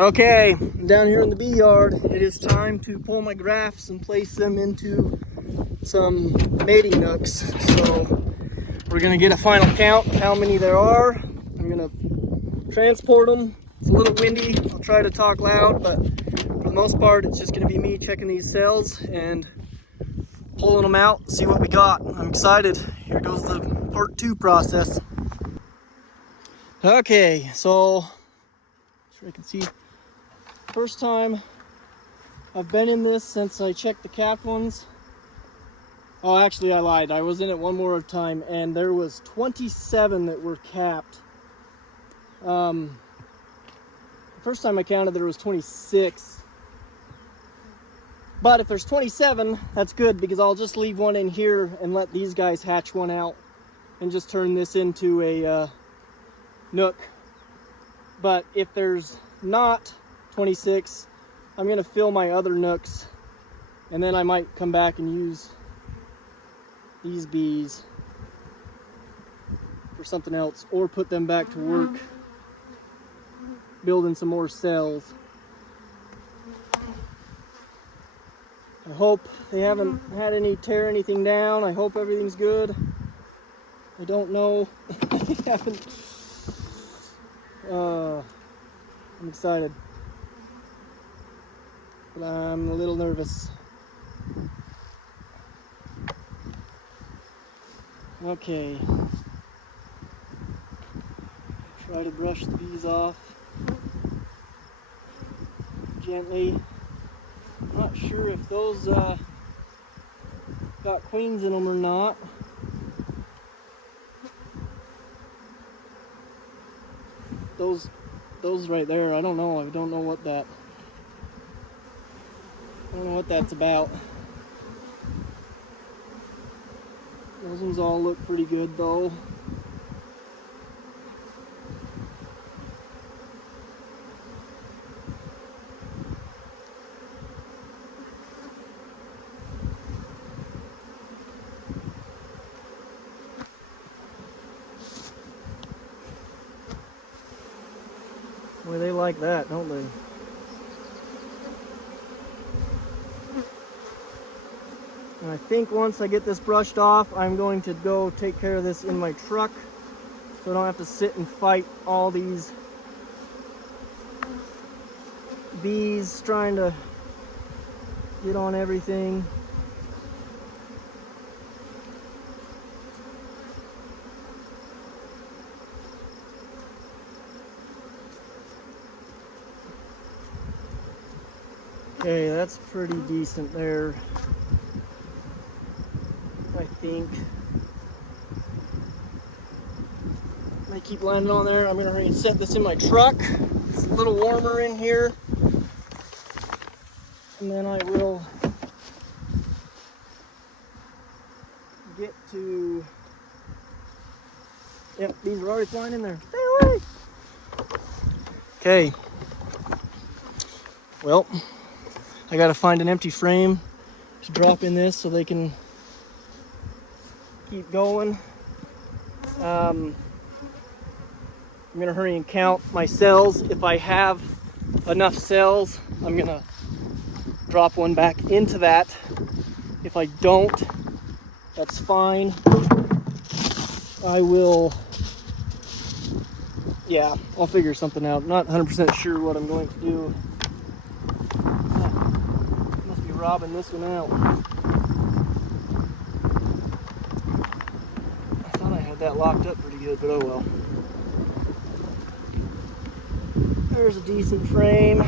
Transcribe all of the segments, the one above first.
Okay, I'm down here in the bee yard. It is time to pull my grafts and place them into some mating nooks. So we're gonna get a final count of how many there are. I'm gonna transport them. It's a little windy. I'll try to talk loud, but for the most part, it's just gonna be me checking these cells and pulling them out, see what we got. I'm excited. Here goes the part 2 process. Okay, so sure I can see. First time I've been in this since I checked the capped ones. Oh, actually I lied. I was in it one more time and there was 27 that were capped. The first time I counted there was 26. But if there's 27, that's good because I'll just leave one in here and let these guys hatch one out and just turn this into a nook. But if there's not 26, I'm gonna fill my other nooks and then I might come back and use these bees for something else or put them back to work building some more cells. I hope they haven't had any tear anything down. I hope everything's good. I don't know. I haven't. I'm excited, but I'm a little nervous. Okay. Try to brush the bees off gently. I'm not sure if those got queens in them or not. Those right there, I don't know. I don't know what that's about. Those ones all look pretty good though. Boy, they like that, don't they? And I think once I get this brushed off, I'm going to go take care of this in my truck so I don't have to sit and fight all these bees trying to get on everything. Okay, that's pretty decent there, I think. Might keep landing on there. I'm gonna hurry and set this in my truck. It's a little warmer in here. And then I will get to, yep, these are already flying in there. Stay away! Okay. Well, I gotta find an empty frame to drop in this so they can keep going. I'm gonna hurry and count my cells. If I have enough cells, I'm gonna drop one back into that. If I don't, that's fine. I will, yeah, I'll figure something out. I'm not 100% sure what I'm going to do. Must be robbing this one out. I thought I had that locked up pretty good, but oh well. There's a decent frame.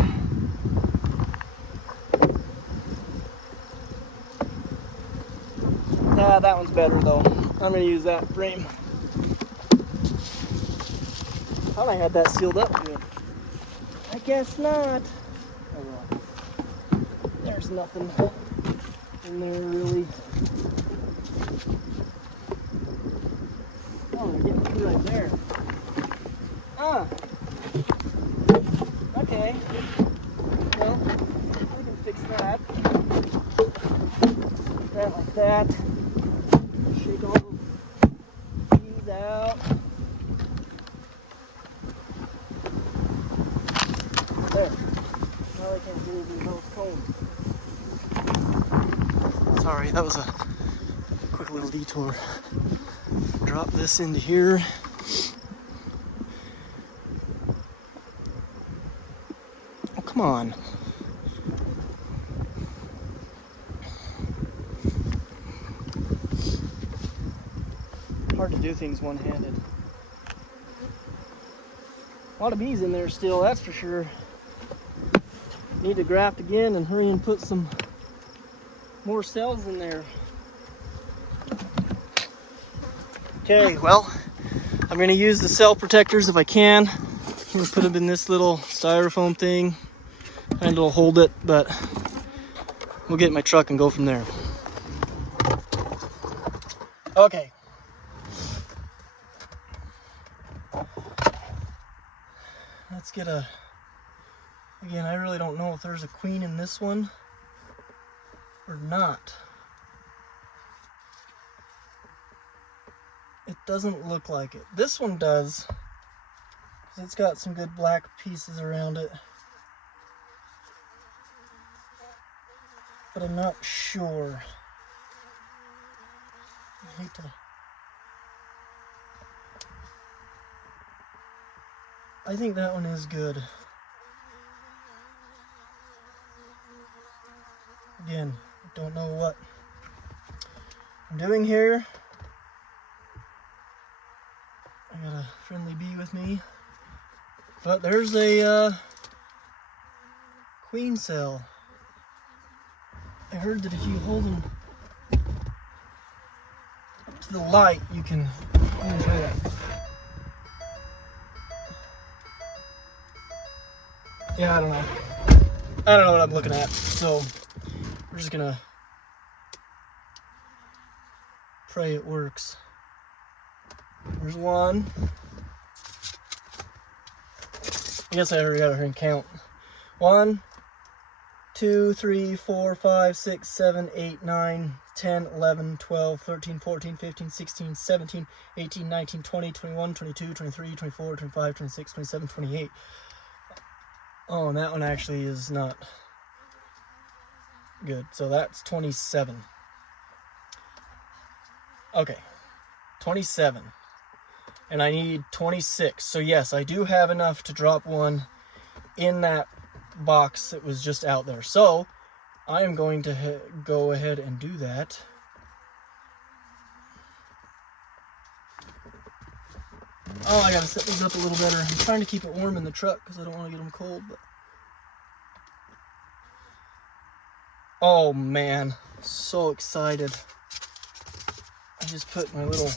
Nah, that one's better though. I'm gonna use that frame. Thought I had that sealed up good. I guess not. Oh well. There's nothing in there really. Oh, we're getting through right there. Ah. Okay. Well, we can fix that. That like that. Shake all these out. there. Now I can't do anything about cones. Sorry, that was a quick little detour. Drop this into here. Oh, come on. Hard to do things one-handed. A lot of bees in there still, that's for sure. Need to graft again and hurry and put some more cells in there. Okay, well, I'm gonna use the cell protectors if I can. I'm gonna put them in this little styrofoam thing. Kind of hold it, but we'll get in my truck and go from there. Okay. Let's get a, again, I really don't know if there's a queen in this one or not. It doesn't look like it. This one does, because it's got some good black pieces around it. But I'm not sure. I hate to... I think that one is good. Again, I don't know what I'm doing here. I got a friendly bee with me. But there's a queen cell. I heard that if you hold them up to the light, you can... Let me show you that. Yeah, I don't know. I don't know what I'm looking at, so we're just gonna pray it works. There's one. I guess I already got her and count. 1, 2, 3, 4, 5, 6, 7, 8, 9, 10, 11, 12, 13, 14, 15, 16, 17, 18, 19, 20, 21, 22, 23, 24, 25, 26, 27, 28. Oh, and that one actually is not good. So that's 27. Okay, 27. And I need 26. So yes, I do have enough to drop one in that box that was just out there. So I am going to go ahead and do that. Oh, I gotta set these up a little better. I'm trying to keep it warm in the truck because I don't want to get them cold. But oh man, so excited. I just put my little,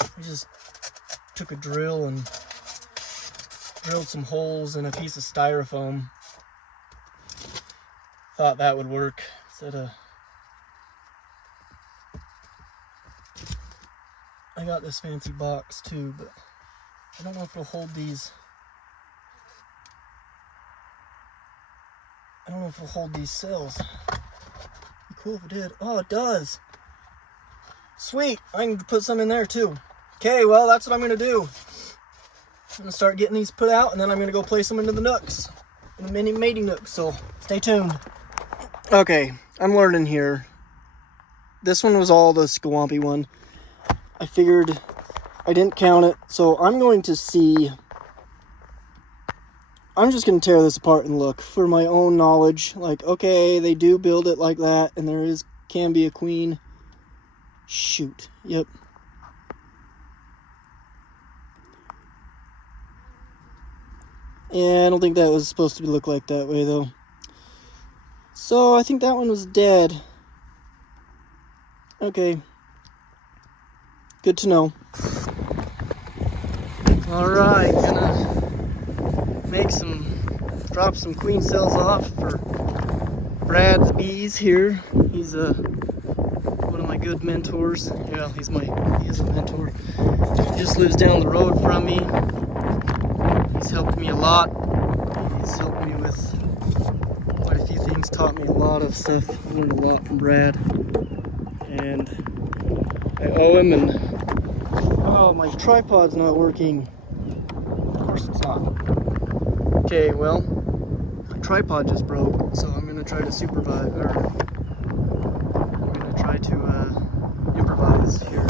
I just took a drill and drilled some holes in a piece of styrofoam. Thought that would work instead of... I got this fancy box too, but I don't know if it'll hold these. I don't know if it'll hold these cells. Be cool if it did. Oh, it does. Sweet. I can put some in there too. Okay, well, that's what I'm gonna do. I'm gonna start getting these put out, and then I'm gonna go place them into the Nucs, in the mini mating Nucs. So stay tuned. Okay, I'm learning here. This one was all the Squampy one. I figured I didn't count it, so I'm going to see. I'm just going to tear this apart and look for my own knowledge. Like, okay, they do build it like that, and there can be a queen. Shoot, yep. Yeah, I don't think that was supposed to look like that way, though. So, I think that one was dead. Okay. Good to know. Alright, gonna drop some queen cells off for Brad's bees here. He's one of my good mentors. Yeah, he is a mentor. He just lives down the road from me. He's helped me a lot. He's helped me with quite a few things, taught me a lot of stuff. I learned a lot from Brad. And I owe him, and oh, my tripod's not working. Of course it's not. Okay, well, tripod just broke, so I'm gonna try to supervise, or I'm gonna try to improvise here,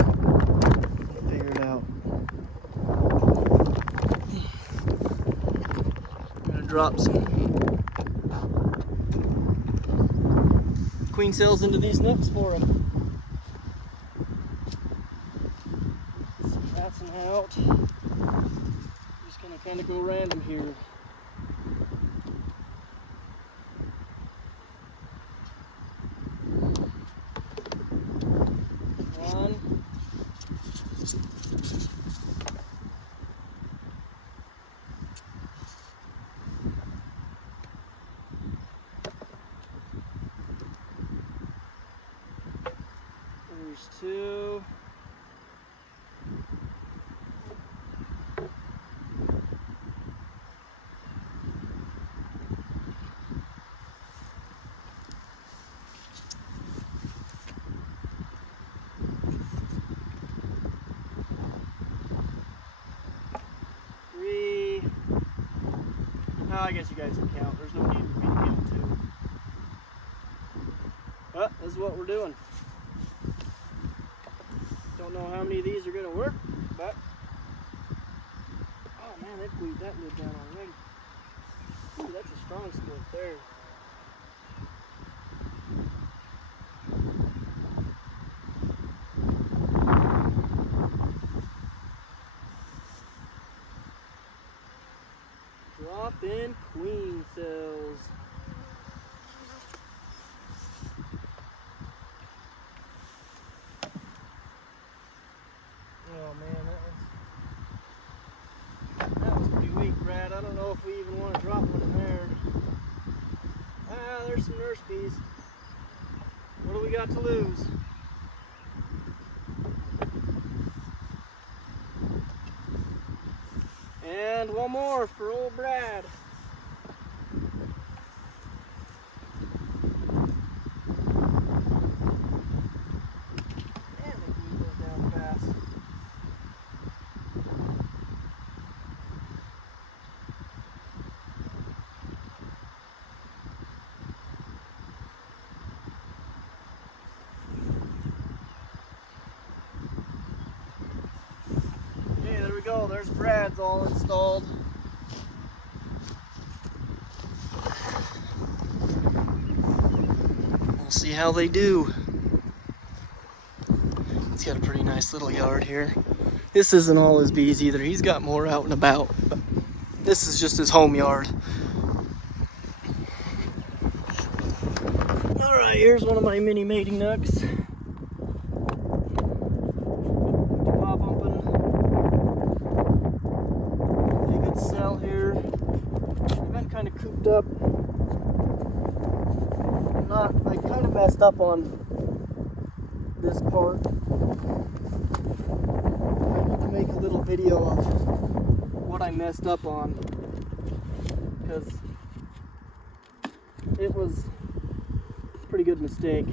figure it out. I'm gonna drop some queen cells into these Nucs for them. That's an out. Just gonna kind of go random here. One. There's two. I guess you guys can count. There's no need for me to count two. But this is what we're doing. Don't know how many of these are going to work, but oh man, they've glued that lid down already. Ooh, that's a strong split there. Drop in queen cells. Oh man, that was pretty weak, Brad. I don't know if we even want to drop one in there. Ah, there's some nurse bees. What do we got to lose? And one more for old Brad. Man, they glue those down fast. Okay, there we go. There's Brad's all installed. We'll see how they do. He's got a pretty nice little yard here. This isn't all his bees either. He's got more out and about, but this is just his home yard. All right, here's one of my mini mating Nucs. Pop open. Really good cell here. I've been kind of cooped up. I kind of messed up on this part. I need to make a little video of what I messed up on, because it was a pretty good mistake.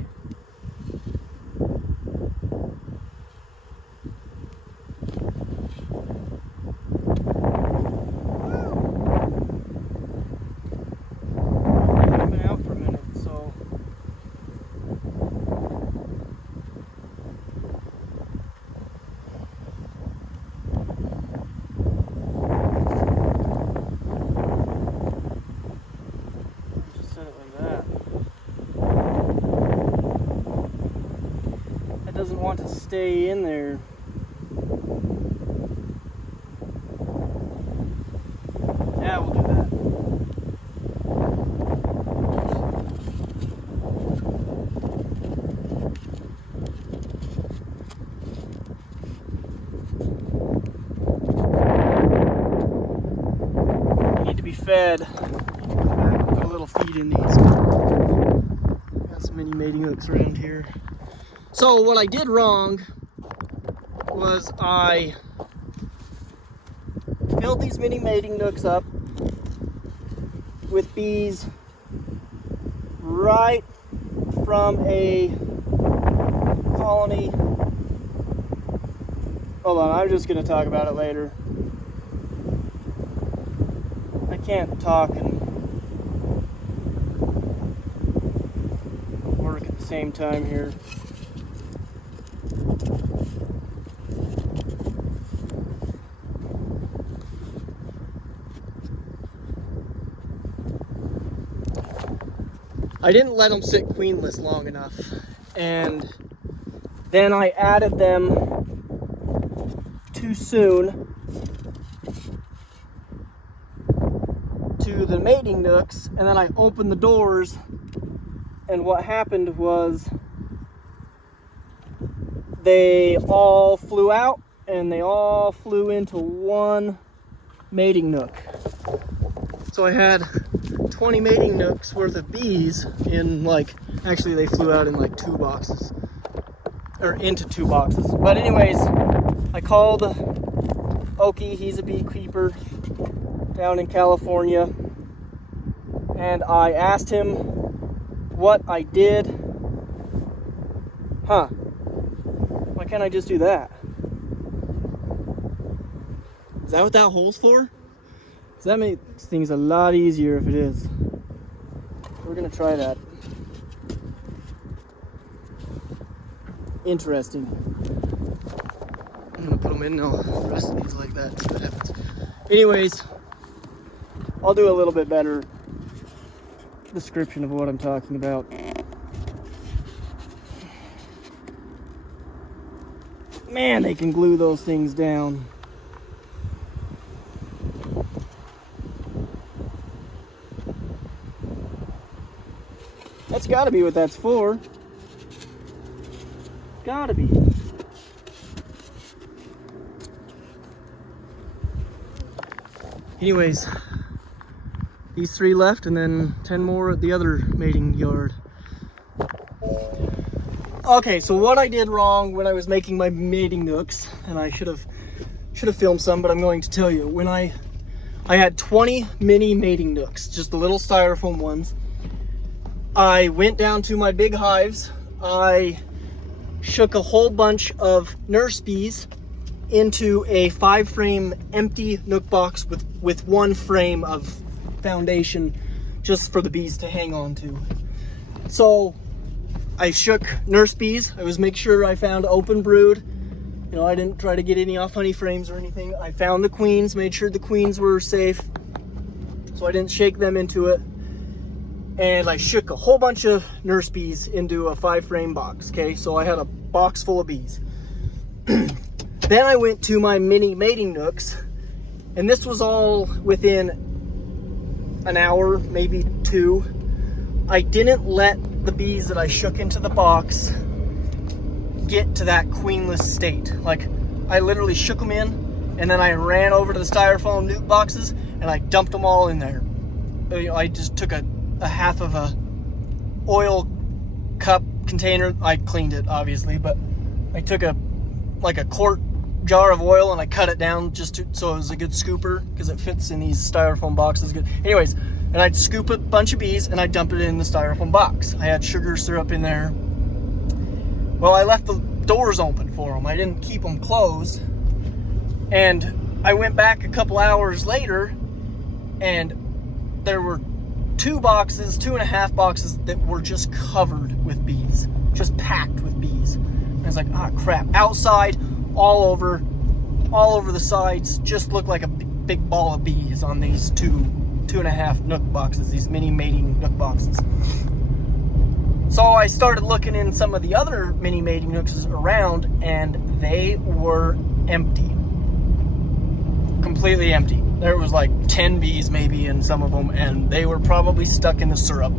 Doesn't want to stay in there. Yeah, we'll do that. They need to be fed. Put a little feed in these. Got some mini mating Nucs around here. So what I did wrong was I filled these mini mating Nucs up with bees right from a colony. Hold on, I'm just going to talk about it later. I can't talk and same time here. I didn't let them sit queenless long enough, and then I added them too soon to the mating nooks, and then I opened the doors, and what happened was they all flew out and they all flew into one mating nook. So I had 20 mating nooks worth of bees in actually they flew out in 2 boxes, or into 2 boxes. But anyways, I called Oki, he's a beekeeper down in California, and I asked him what I did. Why can't I just do that? Is that what that hole's for? Does that make things a lot easier if it is? We're gonna try that. Interesting. I'm gonna put them in now. The rest of these like that. See what happens. Anyways, I'll do a little bit better description of what I'm talking about. Man, they can glue those things down. That's gotta be what that's for. Gotta be. Anyways, these 3 left, and then 10 more at the other mating yard. Okay, so what I did wrong when I was making my mating nooks, and I should have filmed some, but I'm going to tell you. When I had 20 mini mating nooks, just the little styrofoam ones. I went down to my big hives. I shook a whole bunch of nurse bees into a 5-frame empty nook box with 1 frame of foundation just for the bees to hang on to. So I shook nurse bees. I was make sure I found open brood. You know, I didn't try to get any off honey frames or anything. I found the queens, made sure the queens were safe, so I didn't shake them into it. And I shook a whole bunch of nurse bees into a 5-frame box, okay? So I had a box full of bees. Then I went to my mini mating nooks, and this was all within an hour, maybe 2. I didn't let the bees that I shook into the box get to that queenless state. Like, I literally shook them in, and then I ran over to the styrofoam nuke boxes, and I dumped them all in there. I just took a half of a oil cup container. I cleaned it, obviously, but I took a quart jar of oil and I cut it down so it was a good scooper, because it fits in these styrofoam boxes good. Anyways, and I'd scoop a bunch of bees and I'd dump it in the styrofoam box. I had sugar syrup in there. Well, I left the doors open for them. I didn't keep them closed. And I went back a couple hours later, and there were 2.5 boxes that were just covered with bees, just packed with bees. And I was like, ah, crap. Outside, all over the sides, just looked like a big ball of bees on these 2.5 nook boxes, these mini mating nook boxes. So I started looking in some of the other mini mating nooks around, and they were empty. Completely empty. There was like 10 bees maybe in some of them, and they were probably stuck in the syrup.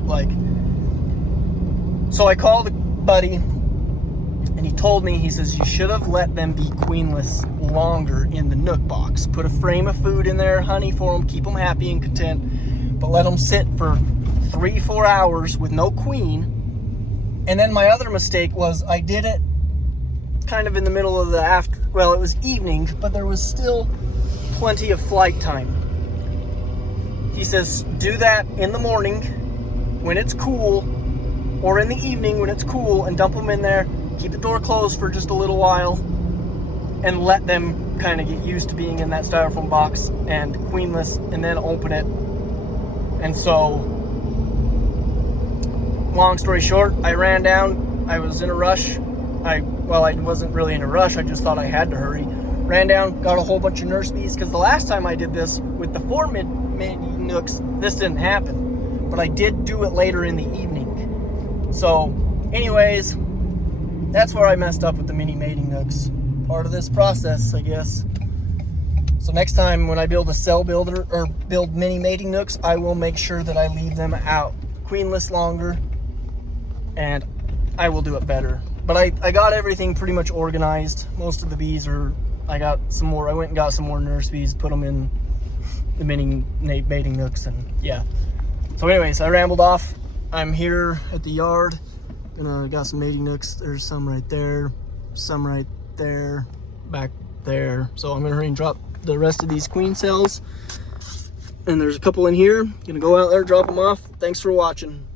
So I called a buddy, and he told me, he says, you should have let them be queenless longer in the nook box. Put a frame of food in there, honey for them, keep them happy and content, but let them sit for 3-4 hours with no queen. And then my other mistake was I did it kind of in the middle of it was evening, but there was still plenty of flight time. He says, do that in the morning when it's cool, or in the evening when it's cool, and dump them in there. Keep the door closed for just a little while, and let them kind of get used to being in that styrofoam box and queenless, and then open it. And so, long story short, I ran down, I was in a rush. Well, I wasn't really in a rush. I just thought I had to hurry. Ran down, got a whole bunch of nurse bees, because the last time I did this with the 4 mini Nucs, this didn't happen. But I did do it later in the evening. So, anyways, that's where I messed up with the mini mating Nucs. Part of this process, I guess. So next time when I build a cell builder or build mini mating Nucs, I will make sure that I leave them out queenless longer, and I will do it better. But I got everything pretty much organized. Most of the bees are, I got some more, I went and got some more nurse bees, put them in the mini mating Nucs, and yeah. So anyways, I rambled off. I'm here at the yard, and I got some mating Nucs. There's some right there, some right there, back there. So I'm gonna hurry and drop the rest of these queen cells. And there's a couple in here. Gonna go out there, drop them off. Thanks for watching.